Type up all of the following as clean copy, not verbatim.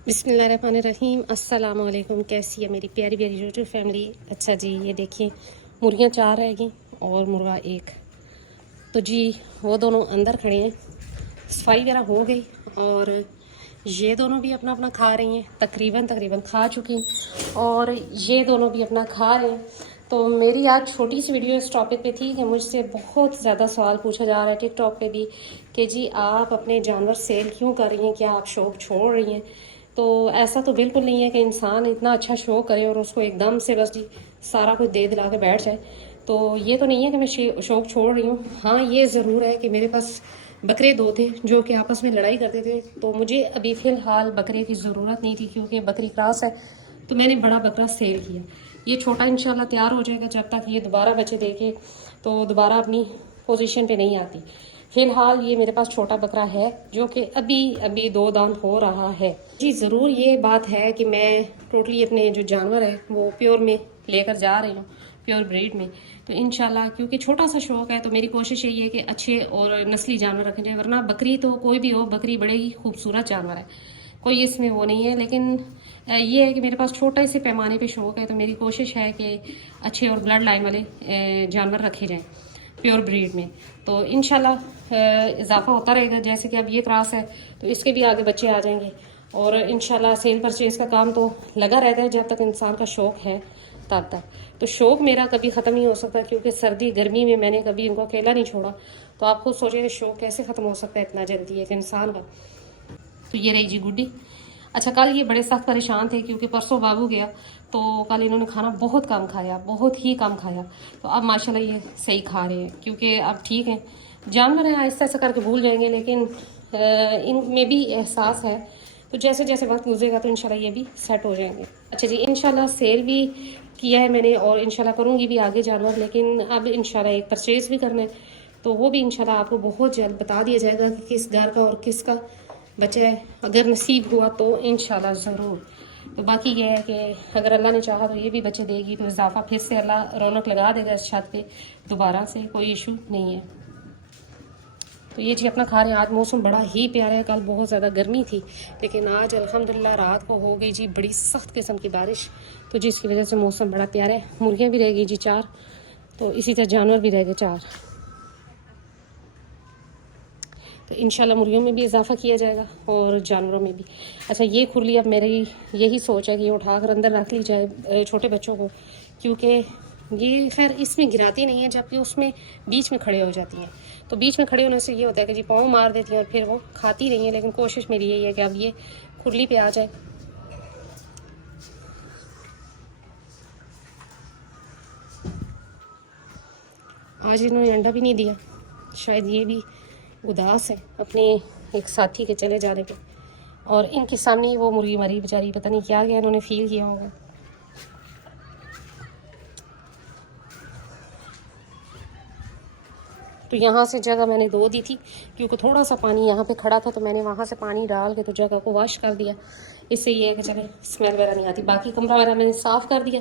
बिस्मिल्लाहिर्रहमानिर्रहीम। अस्सलाम वालेकुम। कैसी है मेरी प्यारी प्यारी यूट्यूब फैमिली। अच्छा जी, ये देखिए मुर्गियाँ 4 रहेगी और मुर्गा 1। तो जी वो दोनों अंदर खड़े हैं, सफाई वगैरह हो गई और ये दोनों भी अपना अपना खा रही हैं। तकरीबन तकरीबन खा चुकी हैं और ये दोनों भी अपना खा रहे हैं। तो मेरी आज छोटी सी वीडियो इस टॉपिक पे थी कि मुझसे बहुत ज़्यादा सवाल पूछा जा रहा है टिकटॉक पे भी कि जी आप अपने जानवर सेल क्यों कर रही हैं, क्या आप शौक़ छोड़ रही हैं। तो ऐसा तो बिल्कुल नहीं है कि इंसान इतना अच्छा शो करे और उसको एकदम से बस जी सारा कुछ दे दिला के बैठ जाए। तो ये तो नहीं है कि मैं शौक़ छोड़ रही हूँ। हाँ, ये ज़रूर है कि मेरे पास बकरे 2 थे जो कि आपस में लड़ाई करते थे। तो मुझे अभी फ़िलहाल बकरे की ज़रूरत नहीं थी क्योंकि बकरी क्रॉस है। तो मैंने बड़ा बकरा सेल किया। ये छोटा इंशाल्लाह तैयार हो जाएगा। जब तक ये दोबारा बच्चे देके तो दोबारा अपनी पोजीशन पे नहीं आती। फ़िलहाल ये मेरे पास छोटा बकरा है जो कि अभी अभी 2 दांत हो रहा है। जी ज़रूर ये बात है कि मैं टोटली अपने जो जानवर है वो प्योर में लेकर जा रही हूँ, प्योर ब्रीड में। तो इंशाल्लाह क्योंकि छोटा सा शौक़ है तो मेरी कोशिश यही है कि अच्छे और नस्ली जानवर रखे जाए। वरना बकरी तो कोई भी हो, बकरी बड़े ही खूबसूरत जानवर है, कोई इसमें वो नहीं है। लेकिन ये है कि मेरे पास छोटे से पैमाने पे शौक़ है तो मेरी कोशिश है कि अच्छे और ब्लड लाइन वाले जानवर रखे जाएँ प्योर ब्रीड में। तो इंशाल्लाह इजाफा होता रहेगा। जैसे कि अब ये क्रॉस है तो इसके भी आगे बच्चे आ जाएंगे और इंशाल्लाह सेल परचेज़ का काम तो लगा रहता है जब तक इंसान का शौक़ है तब तक। तो शौक़ मेरा कभी ख़त्म नहीं हो सकता क्योंकि सर्दी गर्मी में मैंने कभी इनको अकेला नहीं छोड़ा। तो आप खुद सोचिए शौक़ कैसे ख़त्म हो सकता है इतना जल्दी एक इंसान का। तो ये रही जी गुड्डी। अच्छा, कल ये बड़े सख्त परेशान थे क्योंकि परसों बाबू गया तो कल इन्होंने खाना बहुत कम खाया, बहुत ही कम खाया। तो अब माशाल्लाह ये सही खा रहे हैं क्योंकि अब ठीक है। जानवर हैं, आहिस्ता आहिस्ता करके भूल जाएंगे लेकिन इनमें भी एहसास है। तो जैसे जैसे वक्त गुजरेगा तो इंशाल्लाह ये भी सेट हो जाएंगे। अच्छा जी, इंशाल्लाह सेल भी किया है मैंने और इंशाल्लाह करूँगी भी आगे जानवर। लेकिन अब इंशाल्लाह एक परचेज़ भी करना है तो वो भी इंशाल्लाह आपको बहुत जल्द बता दिया जाएगा कि किस घर का और किसका बच्चा है, अगर नसीब हुआ तो इंशाल्लाह ज़रूर। तो बाकी ये है कि अगर अल्लाह ने चाहा तो ये भी बच्चे देगी तो इजाफा फिर से अल्लाह रौनक लगा देगा इस छत पे दोबारा से, कोई इशू नहीं है। तो ये जी अपना खा रहे हैं। आज मौसम बड़ा ही प्यारा है। कल बहुत ज़्यादा गर्मी थी लेकिन आज अल्हम्दुलिल्लाह रात को हो गई जी बड़ी सख्त किस्म की बारिश, तो जिसकी वजह से मौसम बड़ा प्यारा है। मुर्गियाँ भी रह गई जी 4, तो इसी तरह जानवर भी रह गए 4। तो इंशाल्लाह मुर्गियों में भी इजाफा किया जाएगा और जानवरों में भी। अच्छा, ये खुरली अब मेरी यही सोच है कि ये उठाकर अंदर रख ली जाए छोटे बच्चों को, क्योंकि ये खैर इसमें गिराती नहीं है जबकि उसमें बीच में खड़े हो जाती हैं। तो बीच में खड़े होने से ये होता है कि जी पाँव मार देती हैं और फिर वो खाती नहीं है। लेकिन कोशिश मेरी यही है कि अब ये खुरली पे आ जाए। आज इन्होंने अंडा भी नहीं दिया, शायद ये भी उदास है अपने एक साथी के चले जाने पे। और इनके सामने ही वो मुर्गी मरी बेचारी, पता नहीं क्या गया इन्होंने फील किया होगा। तो यहाँ से जगह मैंने धो दी थी क्योंकि थोड़ा सा पानी यहाँ पे खड़ा था तो मैंने वहाँ से पानी डाल के तो जगह को वॉश कर दिया। इससे ये है कि चले स्मेल वगैरह नहीं आती। बाकी कमरा वगैरह मैंने साफ़ कर दिया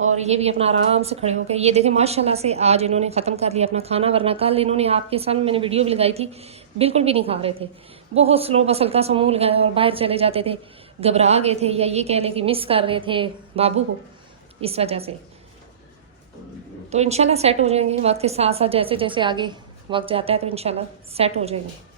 और ये भी अपना आराम से खड़े होकर ये देखें माशाल्लाह से आज इन्होंने ख़त्म कर लिया अपना खाना। वरना कल इन्होंने आपके सामने मैंने वीडियो भी लगाई थी, बिल्कुल भी नहीं खा रहे थे, बहुत स्लो, बस हल्का सा मुँह लगाया और बाहर चले जाते थे, घबरा गए थे या ये कह लें कि मिस कर रहे थे बाबू को, इस वजह से। तो इंशाल्लाह सेट हो जाएंगे वक्त के साथ साथ, जैसे जैसे आगे वक्त जाता है तो इंशाल्लाह सेट हो जाएंगे।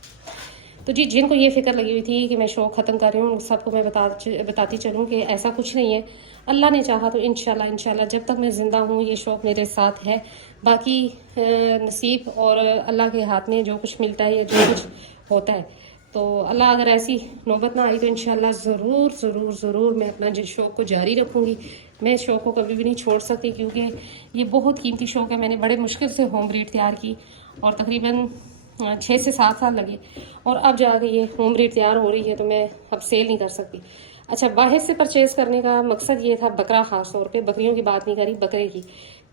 तो जी जिनको ये फ़िक्र लगी हुई थी कि मैं शौक़ ख़त्म कर रही हूँ, सबको मैं बताती चलूँ कि ऐसा कुछ नहीं है। अल्लाह ने चाहा तो इंशाल्लाह जब तक मैं ज़िंदा हूँ ये शौक़ मेरे साथ है। बाकी नसीब और अल्लाह के हाथ में जो कुछ मिलता है या जो कुछ होता है, तो अल्लाह अगर ऐसी नौबत ना आई तो इंशाल्लाह ज़रूर ज़रूर ज़रूर मैं अपना जिस शौक़ को जारी रखूँगी। मैं इस शौक़ को कभी भी नहीं छोड़ सकती क्योंकि ये बहुत कीमती शौक़ है। मैंने बड़े मुश्किल से होम ब्रीड तैयार की और तकरीबन 6 से 7 साल लगे और अब जाके ये होम ब्रीड तैयार हो रही है तो मैं अब सेल नहीं कर सकती। अच्छा, बाहर से परचेज़ करने का मकसद ये था, बकरा ख़ास तौर पे, बकरियों की बात नहीं करी, बकरे की,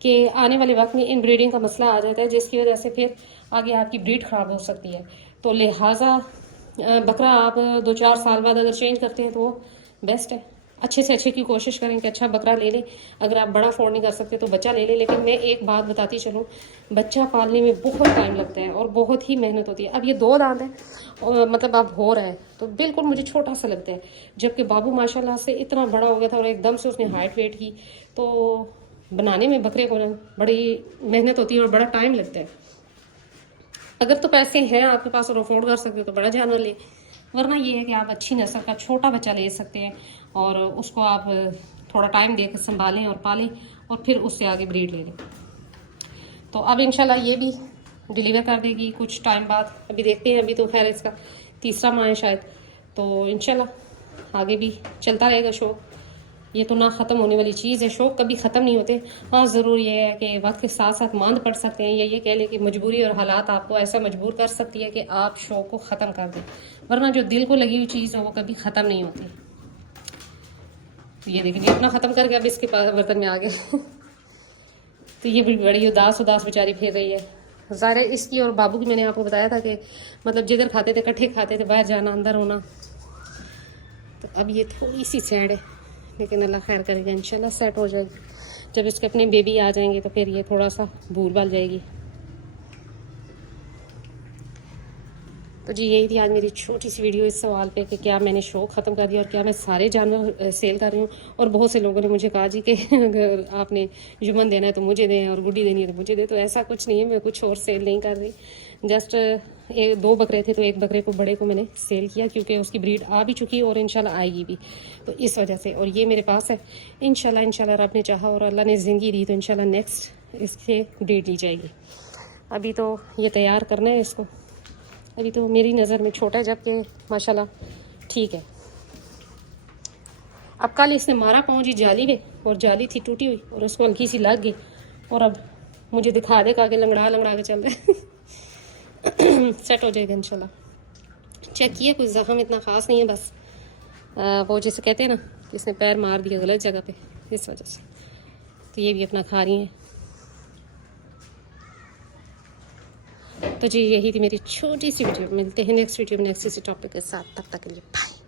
कि आने वाले वक्त में इन ब्रीडिंग का मसला आ जाता है जिसकी वजह से फिर आगे आपकी ब्रीड ख़राब हो सकती है। तो लिहाजा बकरा आप 2-4 साल बाद अगर चेंज करते हैं तो वो बेस्ट है। अच्छे से अच्छे की कोशिश करें कि अच्छा बकरा ले लें। अगर आप बड़ा अफोर्ड नहीं कर सकते तो बच्चा ले लें। लेकिन मैं एक बात बताती चलूँ, बच्चा पालने में बहुत टाइम लगता है और बहुत ही मेहनत होती है। अब ये 2 दांत है और मतलब अब हो रहा है तो बिल्कुल मुझे छोटा सा लगता है, जबकि बाबू माशाल्लाह से इतना बड़ा हो गया था और एकदम से उसने हाइट वेट की। तो बनाने में बकरे को ना बड़ी मेहनत होती है और बड़ा टाइम लगता है। अगर तो पैसे हैं आपके पास और अफोर्ड कर सकते हो तो बड़ा जानवर ले, वरना ये है कि आप अच्छी नस्ल का छोटा बच्चा ले सकते हैं और उसको आप थोड़ा टाइम देकर संभालें और पालें और फिर उससे आगे ब्रीड ले लें। तो अब इंशाल्लाह ये भी डिलीवर कर देगी कुछ टाइम बाद। अभी देखते हैं, अभी तो खैर इसका 3रा माह है शायद, तो इंशाल्लाह आगे भी चलता रहेगा शौक़। ये तो ना ख़त्म होने वाली चीज़ है, शौक़ कभी ख़त्म नहीं होते। हाँ ज़रूर ये है कि वक्त के साथ साथ मांद पड़ सकते हैं, या ये कह लें कि मजबूरी और हालात आपको ऐसा मजबूर कर सकती है कि आप शौक़ को ख़त्म कर दें, वरना जो दिल को लगी हुई चीज़ है वो कभी ख़त्म नहीं होती। तो ये देखिए अपना ख़त्म करके अब इसके पास बर्तन में आ गए तो ये भी बड़ी उदास बेचारी फिर रही है। ज़ाहिर है इसकी और बाबू की मैंने आपको बताया था कि मतलब जिधर खाते थे इकट्ठे खाते थे, बाहर जाना अंदर होना। तो अब ये थोड़ी सी सैड है, लेकिन अल्लाह खैर करेगा, इंशाल्लाह सेट हो जाएगी। जब इसके अपने बेबी आ जाएंगे तो फिर ये थोड़ा सा भूल भाल जाएगी। तो जी यही थी आज मेरी छोटी सी वीडियो इस सवाल पे कि क्या मैंने शौक़ ख़त्म कर दिया और क्या मैं सारे जानवर सेल कर रही हूँ। और बहुत से लोगों ने मुझे कहा जी कि अगर आपने जुमन देना है तो मुझे दें और गुड्डी देनी है तो मुझे दें। तो ऐसा कुछ नहीं है, मैं कुछ और सेल नहीं कर रही। जस्ट 2 बकरे थे तो एक बकरे को बड़े को मैंने सेल किया क्योंकि उसकी ब्रीड आ भी चुकी है और इंशाल्लाह आएगी भी, तो इस वजह से। और ये मेरे पास है, इंशाल्लाह रब ने चाहा और अल्लाह ने ज़िंदगी दी तो इंशाल्लाह नेक्स्ट इससे ब्रीड ली जाएगी। अभी तो ये तैयार करना है इसको, अभी तो मेरी नज़र में छोटा है, जबकि माशाल्लाह ठीक है। अब कल इसने मारा पहुंची जाली में और जाली थी टूटी हुई और उसको हल्की सी लग गई और अब मुझे दिखा दे के लंगड़ा के चल रहे सेट हो जाएगा इंशाल्लाह। चेक किया, कोई ज़ख़म इतना ख़ास नहीं है, बस वो जिसे कहते हैं ना कि इसने पैर मार दिया गलत जगह पे, इस वजह से। तो ये भी अपना खा रही हैं। तो जी यही थी मेरी छोटी सी वीडियो। मिलते हैं नेक्स्ट वीडियो में नेक्स्ट किसी टॉपिक के साथ, तब तक के लिए बाय।